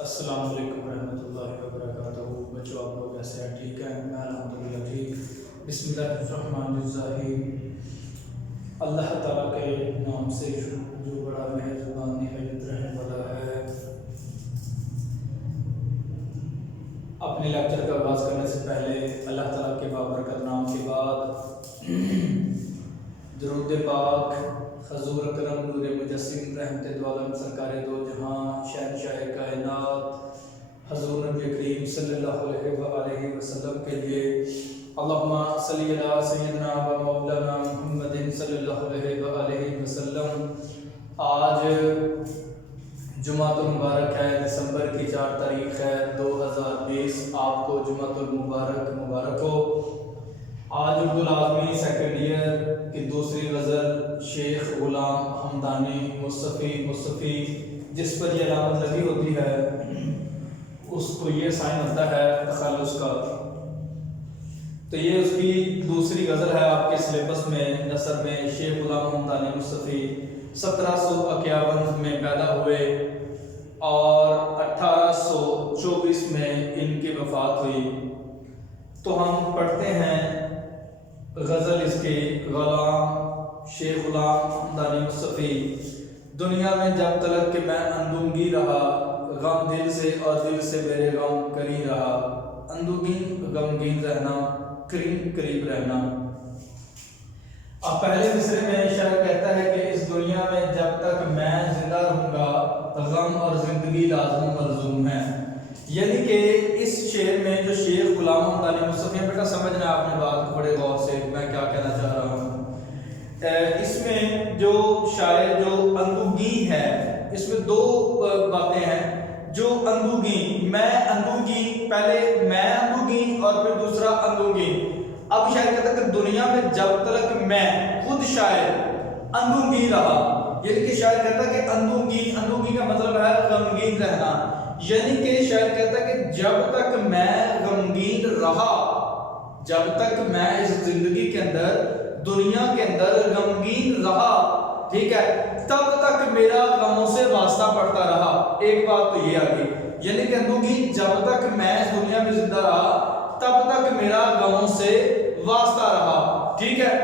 السلام علیکم ورحمۃ اللہ وبرکاتہ۔ بچوں آپ لوگ کیسے ہیں؟ ٹھیک ہے؟ میں الحمدللہ ٹھیک۔ بسم اللہ الرحمن الرحیم۔ اللہ تعالیٰ کے نام سے جو بڑا مہربان نہایت رحم والا ہے۔ اپنے لیکچر کا آغاز کرنے سے پہلے اللہ تعالیٰ کے بابرکت نام کے بعد درود پاک حضور اکرم نور مجسم رحمت دو عالم سرکار دو جہاں شہنشاہ کائنات حضور نبی کریم صلی اللہ علیہ وآلہ وسلم کے لیے اللہم صلی علی سیدنا و مولانا محمد صلی اللہ علیہ وآلہ وسلم۔ آج جمعہ المبارک ہے، دسمبر کی 4 تاریخ ہے 2020۔ آپ کو جمعہ المبارک مبارک ہو۔ آج اردو لازمی سیکنڈ ایئر کی دوسری غزل شیخ غلام حمدانی مصطفی جس پر یہ علامت لگی ہوتی ہے اس کو یہ سائن ہوتا ہے تخلص کا، تو یہ اس کی دوسری غزل ہے آپ کے سلیبس میں نثر میں۔ شیخ غلام حمدانی مصطفی 1751 میں پیدا ہوئے اور 1824 میں ان کی وفات ہوئی۔ تو ہم پڑھتے ہیں غزل اس کی۔ شیخ غلام حمدانی مصطفی۔ دنیا میں جب تلک کہ میں اندونگی رہا، غم دل سے اور دل سے میرے غم کری رہا۔ اندوگین غمگین رہنا، قریب رہنا۔ اب پہلے مصرے میں شاعر کہتا ہے کہ اس دنیا میں جب تک میں زندہ رہوں گا غم اور زندگی لازم ملزوم ہے۔ یعنی کہ اس شعر میں جو شیخ غلام حمدانی مصطفی، بیٹا سمجھنا آپ نے بات کو بڑے غور سے، میں کیا کہنا چاہ رہا ہوں۔ اس میں جو شاعر جو اندوگی ہے، اس میں دو باتیں ہیں۔ جو اندوگی، میں اندوگی، پہلے میں اندوگی اور پھر دوسرا اندوگی۔ اب شاعر کہتا ہے کہ دنیا میں جب تک میں خود شاعر اندوگی رہا، یعنی کہ شاعر کہتا ہے کہ اندوگی کا مطلب ہے غمگین رہنا۔ یعنی کہ شاعر کہتا ہے کہ جب تک میں غمگین رہا، جب تک میں اس زندگی کے اندر، دنیا کے اندر غمگین رہا، ٹھیک ہے، تب تک میرا غموں سے واسطہ پڑتا رہا۔ ایک بات تو یہ آگئی، یعنی کہ اندوگی جب تک میں اس دنیا میں زندہ رہا تب تک میرا غموں سے واسطہ رہا، ٹھیک ہے۔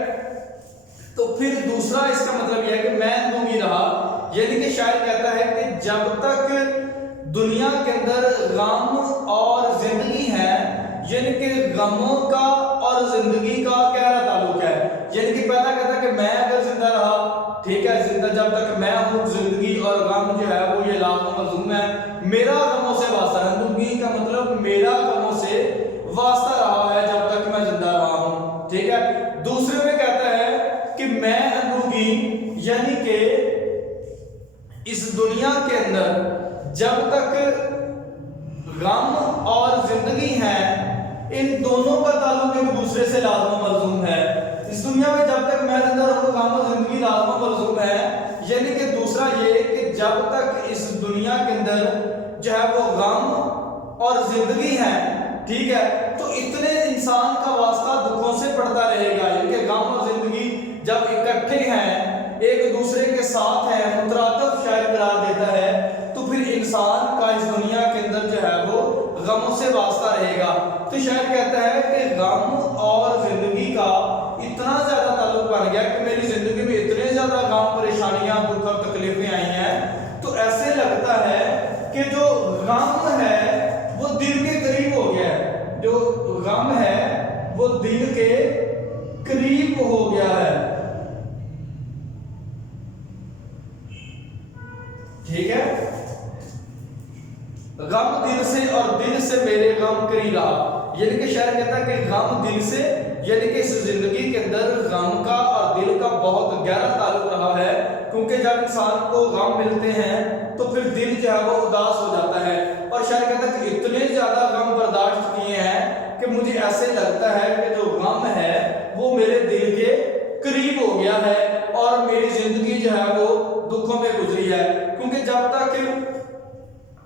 تو پھر دوسرا اس کا مطلب یہ ہے کہ میں اندوگی رہا، یعنی کہ شاعر کہتا ہے کہ جب تک دنیا کے اندر غم اور زندگی ہے، یعنی کہ غموں کا اور زندگی کا گہرا تعلق ہے۔ یعنی کہ پہلا کہتا ہے کہ میں اگر زندہ رہا، ٹھیک ہے، زندہ جب تک میں ہوں، زندگی اور غم جو ہے وہ یہ لازم و ملزوم ہے، میرا غموں سے واسطہ ہے۔ زندگی کا مطلب میرا غموں سے واسطہ رہا ہے جب تک میں زندہ رہا ہوں، ٹھیک ہے۔ دوسرے میں کہتا ہے کہ میں اندوگی، یعنی کہ اس دنیا کے اندر جب تک غم اور زندگی ہے، ان دونوں کا تعلق ایک دوسرے سے لازم و ملزوم ہے۔ اس دنیا میں جب تک میں زندہ رہوں گا غم اور زندگی لازم و ملزوم ہے، یعنی کہ دوسرا یہ کہ جب تک اس دنیا کے اندر جو ہے وہ غم اور زندگی ہے، ٹھیک ہے، تو اتنے انسان کا واسطہ دکھوں سے پڑتا رہے گا۔ یعنی کہ غم اور زندگی جب اکٹھے ہیں، ایک دوسرے کے ساتھ ہیں، مترادف شاعر قرار دیتا ہے، تو پھر انسان کا اس دنیا کے اندر جو ہے وہ غموں سے واسطہ رہے گا۔ تو شاعر کہتا ہے کہ غم اور زندگی کا اتنا زیادہ تعلق بن گیا کہ میری زندگی میں اتنے زیادہ غم، پریشانیاں، دکھ اور تکلیفیں آئی ہیں، تو ایسے لگتا ہے کہ جو غم ہے وہ دل کے قریب ہو گیا ہے، جو غم ہے وہ دل کے قریب ہو گیا ہے، ٹھیک ہے۔ غم دل سے اور دل سے میرے غم کری رہا، یعنی کہ شاعر کہتا ہے کہ غم دل سے، یعنی کہ اس زندگی کے اندر غم کا اور دل کا بہت گہرا تعلق رہا ہے، کیونکہ جب انسان کو غم ملتے ہیں تو پھر دل جو ہے وہ اداس ہو جاتا ہے۔ اور شاعر کہتا ہے کہ اتنے زیادہ غم برداشت کیے ہیں کہ مجھے ایسے لگتا ہے کہ جو غم ہے وہ میرے دل کے قریب ہو گیا ہے اور میری زندگی جو ہے وہ دکھوں میں گزری ہے۔ کیونکہ جب تک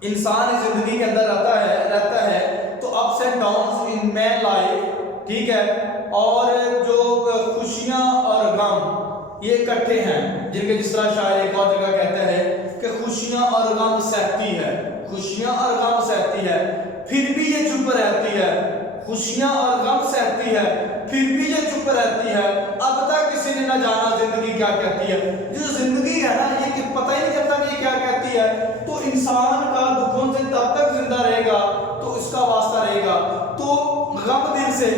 انسان اس زندگی کے اندر رہتا ہے تو اپس اینڈ ڈاؤنز ان مین لائف، ٹھیک ہے، اور جو خوشیاں اور غم یہ اکٹھے ہیں، جن کے جس طرح شاعر ایک اور جگہ کہتا ہے کہ خوشیاں اور غم سہتی ہے، خوشیاں خوشیاں اور غم سہتی ہے پھر بھی یہ چپ رہتی ہے، خوشیاں اور غم سہتی ہے پھر بھی یہ چپ رہتی ہے، اب تک کسی نے نہ جانا زندگی کیا کہتی ہے۔ جو زندگی ہے نا یہ پتہ ہی نہیں چلتا کہ یہ کیا کہتی ہے، تو انسان کا دکھوں سے تب تک زندہ رہے گا تو اس کا واسطہ رہے گا۔ تو غم دل سے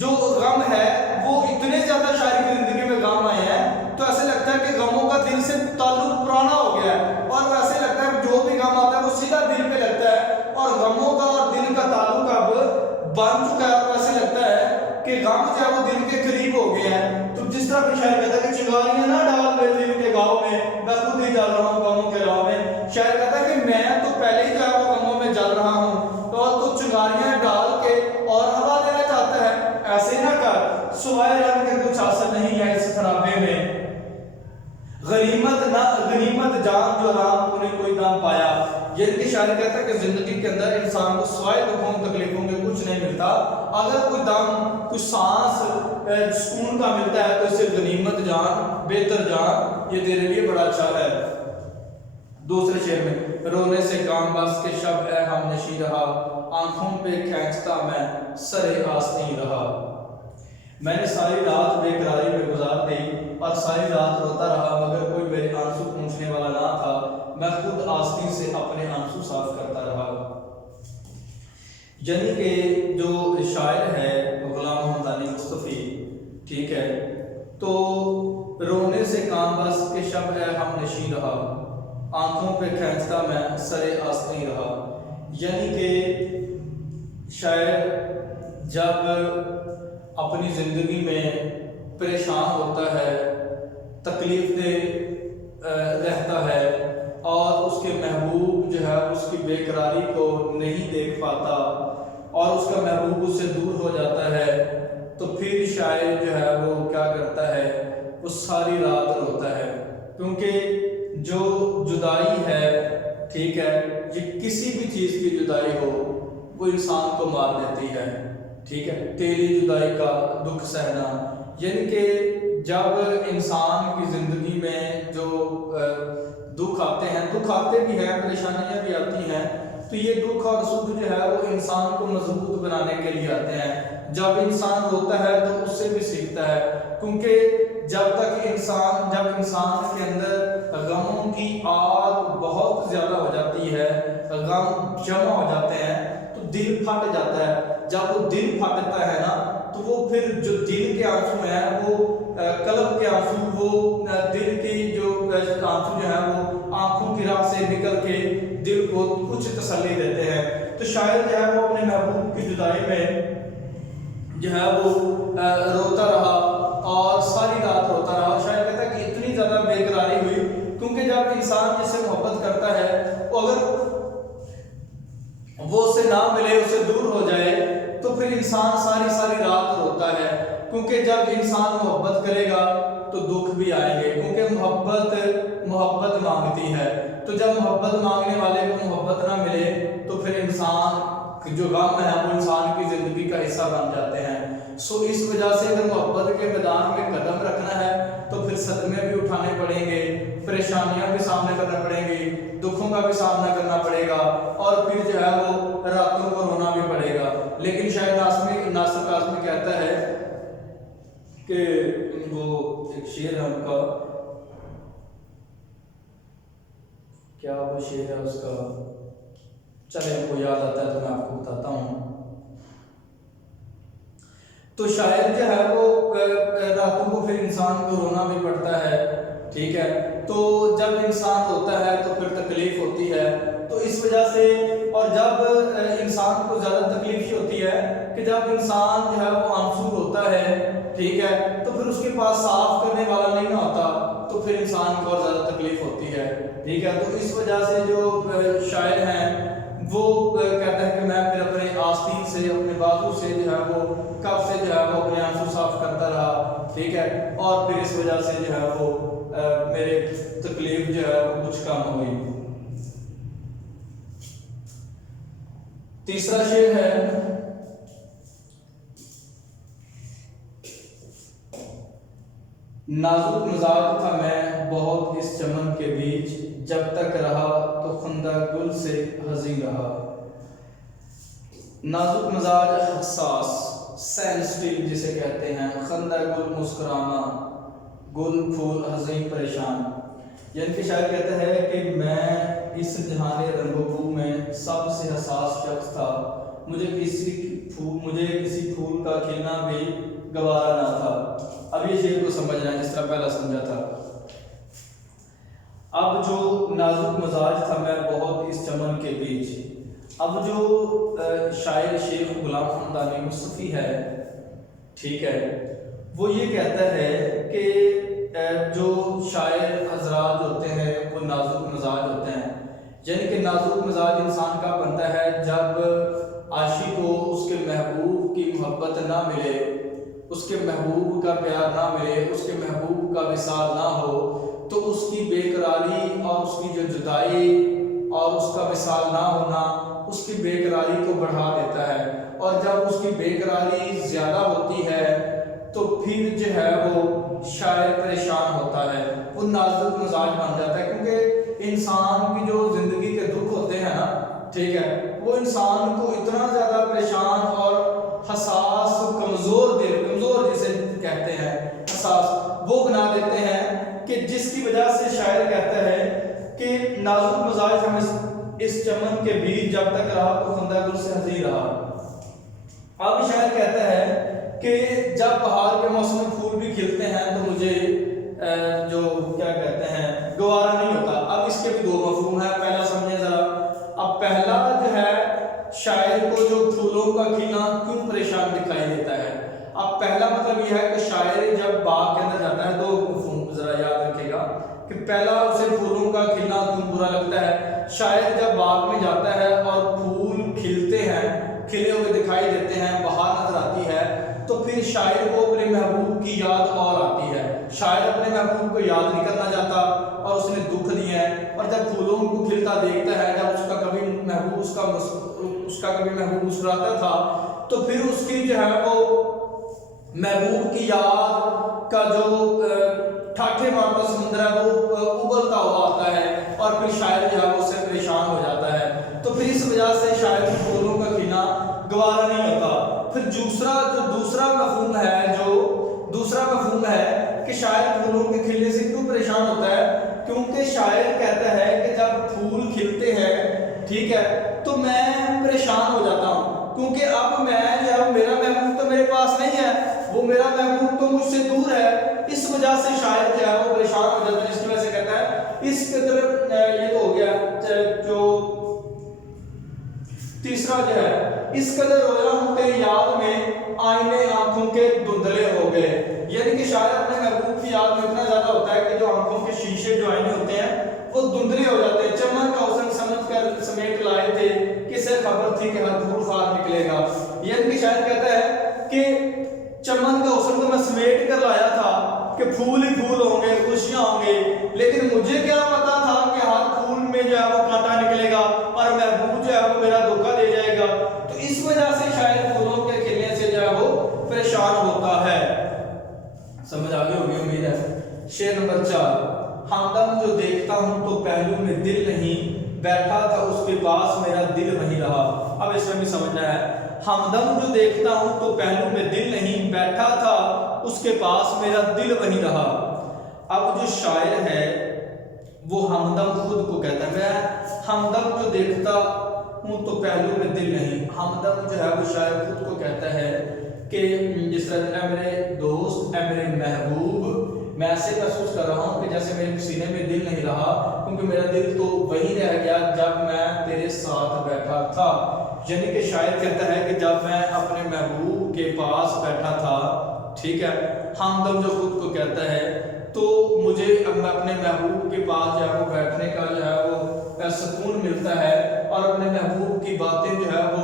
جو غم ہے وہ اتنے زیادہ شاعر کی زندگی میں غم آئے ہیں تو ایسے لگتا ہے کہ غموں کا دل سے تعلق پرانا ہو گیا ہے، اور ایسے لگتا ہے جو بھی غم آتا ہے وہ سیدھا دل پہ لگتا ہے، اور غموں کا اور دل کا تعلق اب بن چکا ہے، اور ایسے لگتا ہے کہ غم جو ہے وہ دل کے قریب ہو گئے ہیں۔ تو جس طرح بھی شاعر کہتا ہے کہ چنگاریاں نہ ڈال میرے دل کے گاؤں میں خود ہی جل رہا ہوں غموں کے راہ میں۔ شاعر کہتا ہے کہ میں تو پہلے ہی جو ہے وہ غموں میں جل رہا ہوں، تو چنگاریاں ڈال کے اور ہوا دینا چاہتا ہے، ایسے نہ کر، سوائے رنگ کے کچھ حاصل نہیں ہے اس خرابے میں، غنیمت جان جو رام تو نے کوئی دام پایا۔ یہ کہ شاعر کہتا ہے کہ زندگی کے اندر انسان کو سوائے دکھوں تکلیفوں کے کچھ نہیں ملتا، اگر کوئی دم کوئی سانس سکون کا ملتا ہے تو اسے غنیمت جان بہتر جان یہ تیرے لیے بڑا اچھا ہے۔ دوسرے شعر میں رونے سے کام بس کے شب ہے ہم نشیں رہا، آنکھوں پہ کھینچتا میں سرے آس نہیں رہا۔ میں نے ساری رات بے قراری میں گزار دی اور ساری رات روتا رہا مگر کوئی میرے آنسو پوچھنے والا نہ تھا، میں خود آستین سے اپنے آنسو صاف کرتا رہا۔ یعنی کہ جو شاعر ہے غلام محمد علی مصطفی، ٹھیک ہے، تو رونے سے کام بس کہ شب ہے ہم نشیں رہا، آنکھوں پہ کھینچتا میں سرے آس نہیں رہا۔ یعنی کہ شاعر جب اپنی زندگی میں پریشان ہوتا ہے، تکلیف دہ رہتا ہے اور اس کے محبوب جو ہے اس کی بے قراری کو نہیں دیکھ پاتا اور اس کا محبوب اس سے دور ہو جاتا ہے، تو پھر شاعر جو ہے وہ کیا کرتا ہے، وہ ساری رات روتا ہے، کیونکہ جو جدائی ہے، ٹھیک ہے، یہ کسی بھی چیز کی جدائی ہو وہ انسان کو مار دیتی ہے، ٹھیک ہے، تیری جدائی کا دکھ سہنا، یعنی کہ جب انسان کی زندگی میں جو دکھ آتے ہیں، دکھ آتے بھی ہیں، پریشانیاں بھی آتی ہیں، تو یہ دکھ اور سکھ جو ہے وہ انسان کو مضبوط بنانے کے لیے آتے ہیں۔ جب انسان روتا ہے تو اس سے بھی سیکھتا ہے، کیونکہ جب انسان کے اندر غموں کی آگ بہت زیادہ ہو جاتی ہے، غم جمع ہو جاتے ہیں تو دل پھٹ جاتا ہے، جب وہ دل پھٹتا ہے نا تو وہ پھر جو دل کے آنسو ہیں وہ قلب کے آنسو، وہ دل کی جو آنسو جو ہے وہ آنکھوں کی راہ سے نکل کے دل کو کچھ تسلی دیتے ہیں۔ تو شاعر جو ہے وہ اپنے محبوب کی جدائی میں جو ہے وہ روتا رہا اور ساری رات روتا رہا۔ شاعر کہتا ہے کہ اتنی زیادہ بے قراری ہوئی کیونکہ جب انسان جس سے محبت کرتا ہے اگر وہ اسے نہ ملے، اسے دور ہو جائے تو پھر انسان ساری رات روتا ہے، کیونکہ جب انسان محبت کرے گا تو دکھ بھی آئیں گے، کیونکہ محبت مانگتی ہے، تو جب محبت مانگنے والے کو محبت نہ ملے تو پھر انسان جو غم ہے وہ انسان کی زندگی کا حصہ بن جاتے ہیں۔ اس وجہ سے اگر محبت کے میدان میں قدم رکھنا ہے تو پھر صدمے بھی اٹھانے پڑیں گے، پریشانیاں بھی سامنے کرنا پڑیں گی، دکھوں کا بھی سامنا کرنا پڑے گا، اور پھر جو ہے وہ راتوں کو رونا بھی پڑے گا۔ لیکن شاید ناصر کاظمی کہتا ہے کہ وہ ایک شعر ہے ان کا، کیا وہ شعر ہے اس کا، چلے ان کو یاد آتا ہے تو میں آپ کو بتاتا ہوں۔ تو شاعر جو ہے وہ راتوں کو پھر انسان کو رونا بھی پڑتا ہے، ٹھیک ہے، تو جب انسان روتا ہے تو پھر تکلیف ہوتی ہے، تو اس وجہ سے، اور جب انسان کو زیادہ تکلیف ہوتی ہے کہ جب انسان جو ہے وہ آنسو روتا ہے، ٹھیک ہے، تو پھر اس کے پاس صاف کرنے والا نہیں نہ ہوتا تو پھر انسان کو اور زیادہ تکلیف ہوتی ہے، ٹھیک ہے۔ تو اس وجہ سے جو شاعر ہیں وہ کہتا ہے کہ میں پھر اپنے آستین سے، اپنے بازو سے جو ہے وہ کف سے جو ہے وہ اپنے آنسو صاف کرتا رہا، ٹھیک ہے، اور پھر اس وجہ سے جو ہے وہ میرے تکلیف جو ہے وہ کچھ کم ہوئی۔ تیسرا شعر ہے نازک مزاج تھا میں بہت اس اس چمن کے بیچ جب تک رہا تو خندہ گل سے حزین رہا۔ نازک مزاج حساس سینسٹیو جسے کہتے ہیں، خندہ گل مسکرانا، گل پھول حزین پریشان، یعنی کہ شاعر کہتا ہے کہ میں اس جہان رنگ و بو میں سب سے حساس شخص تھا، مجھے کسی پھول کا کھلنا بھی گوارا نہ تھا۔ اب یہ شعر کو سمجھنا ہے جس طرح پہلا سمجھا تھا۔ اب جو نازک مزاج تھا میں بہت اس چمن کے بیچ، اب جو شاعر شیخ غلام حمدانی مصطفی ہے، ٹھیک ہے، وہ یہ کہتا ہے کہ جو شاعر حضرات ہوتے ہیں وہ نازک مزاج ہوتے ہیں، یعنی کہ نازک مزاج انسان کا بنتا ہے جب عاشق کو اس کے محبوب کی محبت نہ ملے، اس کے محبوب کا پیار نہ ملے، اس کے محبوب کا وصال نہ ہو تو اس کی بے قراری اور اس کی جو جدائی اور اس کا وصال نہ ہونا اس کی بے قراری کو بڑھا دیتا ہے، اور جب اس کی بے قراری زیادہ ہوتی ہے تو پھر جو ہے وہ شاعر پریشان ہوتا ہے، وہ نازک مزاج بن جاتا ہے، کیونکہ انسان کی جو زندگی کے دکھ ہوتے ہیں نا، ٹھیک ہے، وہ انسان کو اتنا زیادہ پریشان اور حساس کمزور جسے کہتے ہیں حساس وہ بنا دیتے ہیں کہ جس کی وجہ سے شاعر کہتا ہے کہ نازک مزاج ہم اس چمن کے بیچ جب تک رہا تو خندہ گل سے حزین رہا۔ اب شاعر کہتا ہے کہ جب بہار کے موسم میں پھول بھی کھلتے ہیں تو مجھے جو کیا کہتے ہیں گوارا نہیں ہوتا۔ اب اس کے بھی دو مفہوم ہیں، پہلا سمجھیں ذرا۔ اب پہلا جو ہے شاعر کو جو پھولوں کا کھلنا کیوں پریشان دکھائی دیتا ہے، اب پہلا مطلب یہ ہے کہ شاعر جب باغ کے اندر جاتا ہے، دو مفہوم ذرا یاد رکھے گا کہ پہلا اسے پھولوں کا کھلنا کیوں برا لگتا ہے۔ شاعر جب باغ میں جاتا ہے اور پھول کھلتے ہیں، کھلے ہوئے دکھائی دیتے ہیں، بہار نظر آتی ہے تو پھر شاعر کو اپنے محبوب کی یاد اور آتی ہے، شاعر اپنے محبوب کو یاد نہیں کرنا چاہتا اور اس نے دکھ دیا ہے، اور جب پھولوں کو کھلتا دیکھتا ہے، جب اس کا کبھی محبوب مسکراتا تھا تو پھر اس کی جو ہے وہ محبوب کی یاد کا جو ٹھاٹھے مارتا سمندر ہے وہ ابلتا ہوا آتا ہے، اور پھر شاعر جو ہے وہ اس سے پریشان ہو جاتا ہے، تو پھر اس وجہ سے شاعر کو پھولوں کا کھلنا گوارا نہیں ہوتا۔ پھر دوسرا مفہوم ہے کہ شاعر پھولوں کے کھلنے سے کیوں پریشان ہوتا ہے، کیونکہ شاعر کہتا ہے کہ جب پھول کھلتے ہیں، ٹھیک ہے، تو میں پریشان ہو جاتا ہوں، کیونکہ اب میں جو ہے میرا محبوب تو میرے پاس نہیں ہے، وہ میرا محبوب تو مجھ سے دور ہے، اس وجہ سے شاعر جو ہے وہ پریشان ہو جاتا ہے، جس کی وجہ سے کہتا ہے اس کے طرف یہ تو ہو گیا۔ جو تیسرا جو ہے اس قدر رویا ہوں تیری یاد میں آئینے آنکھوں کے دھندلے ہو گئے، یعنی کہ شاعر اپنے محبوب کی یاد میں اتنا زیادہ ہوتا ہے کہ جو آنکھوں کے شیشے جو آئینے ہوتے ہیں وہ دھندلے ہو جاتے ہیں۔ چمن کا حسن سمجھ کر سمیٹ لائے تھے، کسے خبر تھی کہ ہر پھول خار نکلے گا، یعنی کہ شاعر کہتا ہے کہ چمن کا حسن تو میں سمیٹ کر لایا تھا کہ پھول ہی پھول ہوں گے، خوشیاں ہوں گے، لیکن مجھے کیا پتا تھا کہ ہر پھول میں جو ہے وہ کانٹا نکلے گا اور محبوب جو ہے وہ میرا دھوکہ دے جائے گا، تو اس وجہ سے شاعر پھولوں کے کھلنے سے جو ہے وہ پریشان ہوتا ہے۔ سمجھ آگے ہوگی امید ہے۔ شعر نمبر 4، ہمدم جو دیکھتا ہوں تو پہلو میں دل نہیں، بیٹھا تھا اس کے پاس میرا دل وہیں رہا۔ اب اس میں بھی سمجھنا ہے، ہمدم جو دیکھتا ہوں تو پہلو میں دل نہیں، بیٹھا تھا اس کے پاس میرا دل وہیں رہا۔ اب جو شاعر ہے وہ ہمدم خود کو کہتا ہے، میں ہمدم جو دیکھتا ہوں تو پہلو میں دل نہیں، ہمدم جو ہے وہ شاعر خود کو کہتا ہے کہ جس طرح اے میرے دوست، اے میرے محبوب، میں ایسے محسوس کر رہا ہوں کہ جیسے میرے سینے میں دل نہیں رہا، کیونکہ میرا دل تو وہیں رہ گیا جب میں تیرے ساتھ بیٹھا تھا، یعنی کہ شاعر کہتا ہے کہ جب میں اپنے محبوب کے پاس بیٹھا تھا، ٹھیک ہے، ہمدم جو خود کو کہتا ہے، تو مجھے اپنے محبوب کے پاس جو ہے وہ بیٹھنے کا جو ہے وہ سکون ملتا ہے، اور اپنے محبوب کی باتیں جو ہے وہ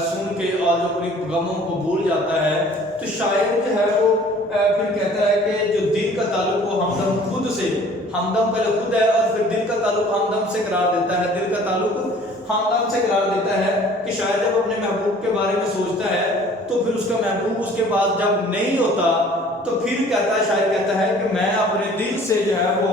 سن کے اور جو اپنی غموں کو بھول جاتا ہے۔ تو شاعر جو ہے وہ پھر کہتا ہے کہ جو دل کا تعلق وہ ہمدم خود سے، ہمدم پہلے خود ہے اور پھر دل کا تعلق ہمدم سے قرار دیتا ہے، دل کا تعلق ہمدم سے قرار دیتا ہے کہ شاعر جب اپنے محبوب کے بارے میں سوچتا ہے تو پھر اس کا محبوب اس کے پاس جب نہیں ہوتا تو پھر کہتا ہے، شاعر کہتا ہے کہ میں اپنے دل سے جو ہے وہ